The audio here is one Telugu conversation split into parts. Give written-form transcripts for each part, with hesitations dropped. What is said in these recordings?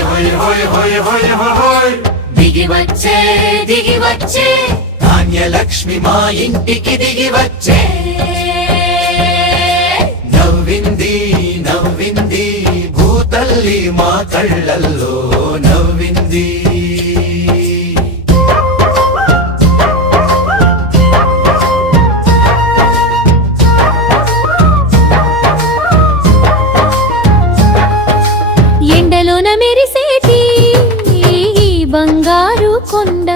హోయ్ హోయ్ హోయ్ హోయ్ హోయ్ హోయ్ దిగి వచ్చే ధాన్యలక్ష్మి మా ఇంటికి దిగి వచ్చే నవ్వింది నవ్వింది భూతల్లి మా కళ్ళల్లో నవ్వింది ఎండలోన మెరిసేటి బంగారు కొండ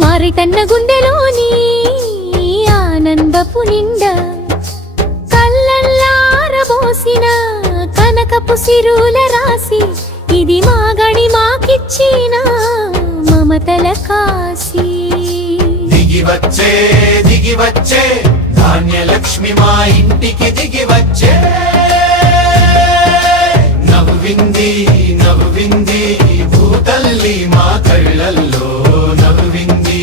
మారితన్న గుండెలోని ఆనందపు నిండ కళ్ళల్లారబోసిన కనకపు సిరుల రాసి ఇది మా గడి మాకిచ్చిన మమతల కాసి దిగి వచ్చే ధాన్యలక్ష్మి మా ఇంటికి దిగి వచ్చే నవ్వింది నవ్వింది భూతల్లి మా కళ్ళల్లో నవ్వింది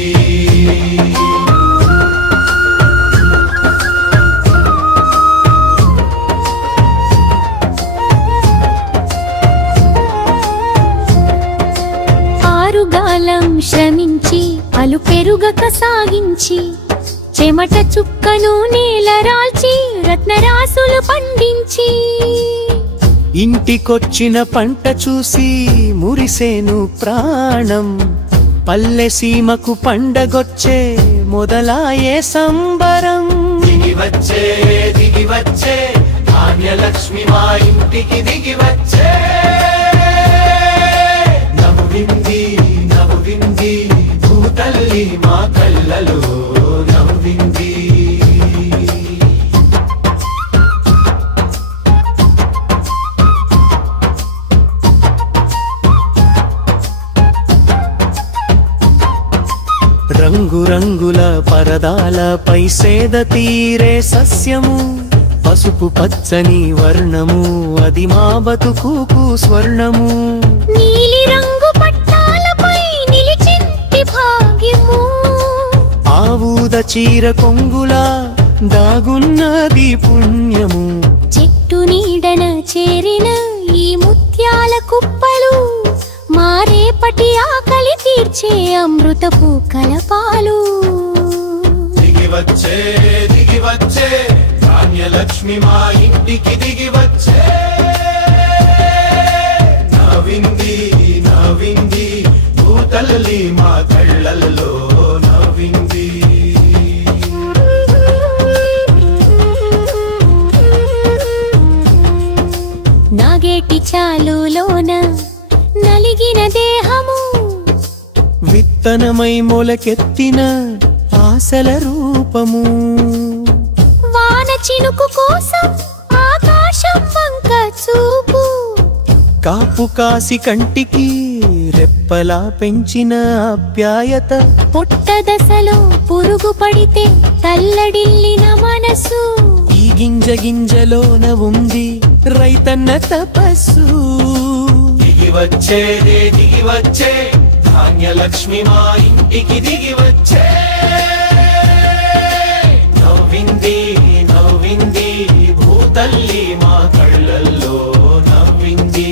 ఆరుగాలం శ్రమించి అలు పెరుగక సాగించి చెమట చుక్కను నేలరాల్చి రత్నరాసులు పండించి ఇంటికొచ్చిన పంట చూసి మురిసేను ప్రాణం పల్లె సీమకు పండగొచ్చే మొదలాయే సంబరం దిగి వచ్చే ధాన్యలక్ష్మి మా ఇంటికి దిగి వచ్చే నవ్వింది నవ్వింది భూతల్లి మా కళ్ళలో నవ్వింది రంగురంగుల పరదాలపై సేద తీరే సస్యము పసుపు పచ్చని వర్ణము అది మా బతుకుకు స్వర్ణము నీలి రంగు పట్టాలపై నిలిచింది భాగ్యము ఆవుద చీర కొంగులా దాగున్నది పుణ్యము చెట్టు నీడన చేరిన ఈ ముత్యాల కుప్పలు మారేపటి ఆకలి తీర్చే అమృతపు కలపాలు దిగి వచ్చే ధాన్యలక్ష్మి మా ఇంటికి దిగి వచ్చే నవ్వింది నవ్వింది భూతల్లి మా కళ్ళల్లో నవ్వింది నాగేటి చాలులోన నలిగిన దేహము విత్తనమై మొలకెత్తిన ఆశల రూపము వాన చినుకు కోసం ఆకాశం వంక చూపు కాపు కాసి కంటికి రెప్పలా పెంచిన ఆప్యాయత పుట్ట దశలో పురుగు పడితే తల్లడిల్లిన మనసు ఈ గింజలోన ఉంది రైతన్న తపస్సు దిగి వచ్చే ధాన్యలక్ష్మి మా ఇంటికి దిగి వచ్చే నవ్వింది నవ్వింది భూతల్లి మా కళ్ళల్లో నవ్వింది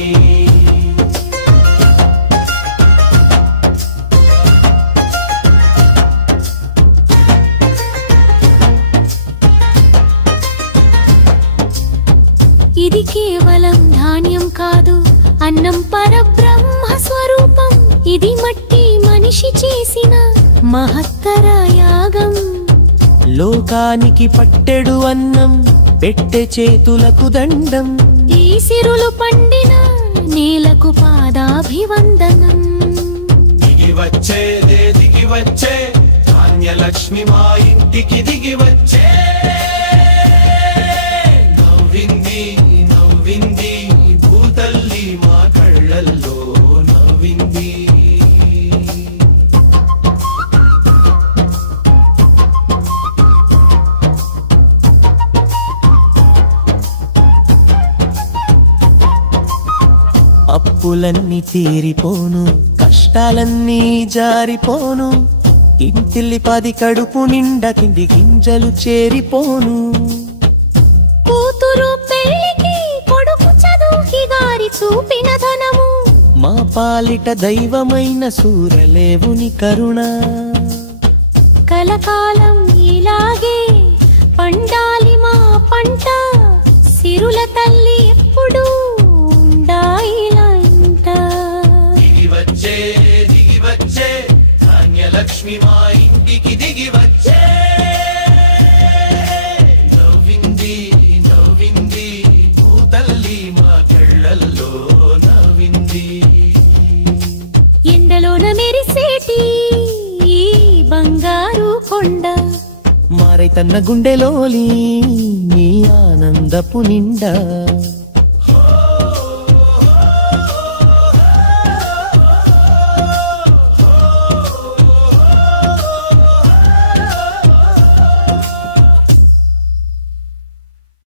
ఇది కేవలం ధాన్యం కాదు అన్నం పరబ్రహ్మ స్వరూపం ఇది మట్టి మనిషి చేసిన మహత్తర యాగం లోకానికి పట్టెడు అన్నం పెట్టె చేతులకు దండం ఈ సిరులు పండిన నేలకు పాదాభివందనం దిగి వచ్చే ధాన్యలక్ష్మి మా ఇంటికి దిగి వచ్చే నవ్వింది నవ్వింది భూతల్లి మా కళ్ళల్లో నవ్వింది అప్పులన్నీ తీరిపోను కష్టాలన్నీ జారిపోను ఇంటిల్లి పది కడుపు నిండా తిండి గింజలు చేరిపోను కూతురు పెళ్లికి కొడుకు చదువుకి గారి చూపిన ధనము మా పాలిట దైవమైన సూరలేవుని కరుణ కలకాలం ఇలాగే పండాలి మా పంట సిరుల తల్లి ఎప్పుడు ఉండాయిలా ఇంట దిగి వచ్చే ధాన్యలక్ష్మి మా ఇంటికి దిగి వచ్చే నవ్వింది భూతల్లి మా కళ్ళల్లో నవ్వింది ఎండలోన మెరిసేటి ఈ బంగారు కొండ మారై తన్న గుండెలోని నీ ఆనందపు నిండా